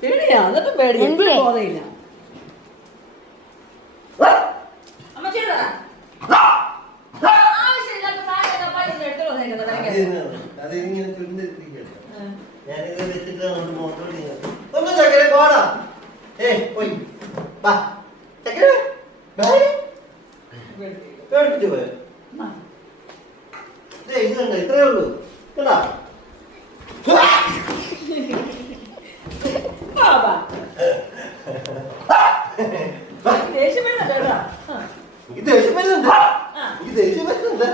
പേടിയാ എന്നിട്ട് പേടി ബോധയില്ല. ഇത്രയേ ഉള്ളൂ കേട്ടാ. ദേഷ്യം വരുന്നുണ്ട് കേട്ടോ. എനിക്ക് ദേഷ്യം വരുന്നുണ്ട്. എനിക്ക് ദേഷ്യം വരുന്നുണ്ട്.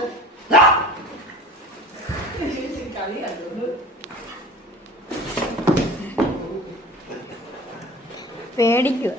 പേടിക്കുക.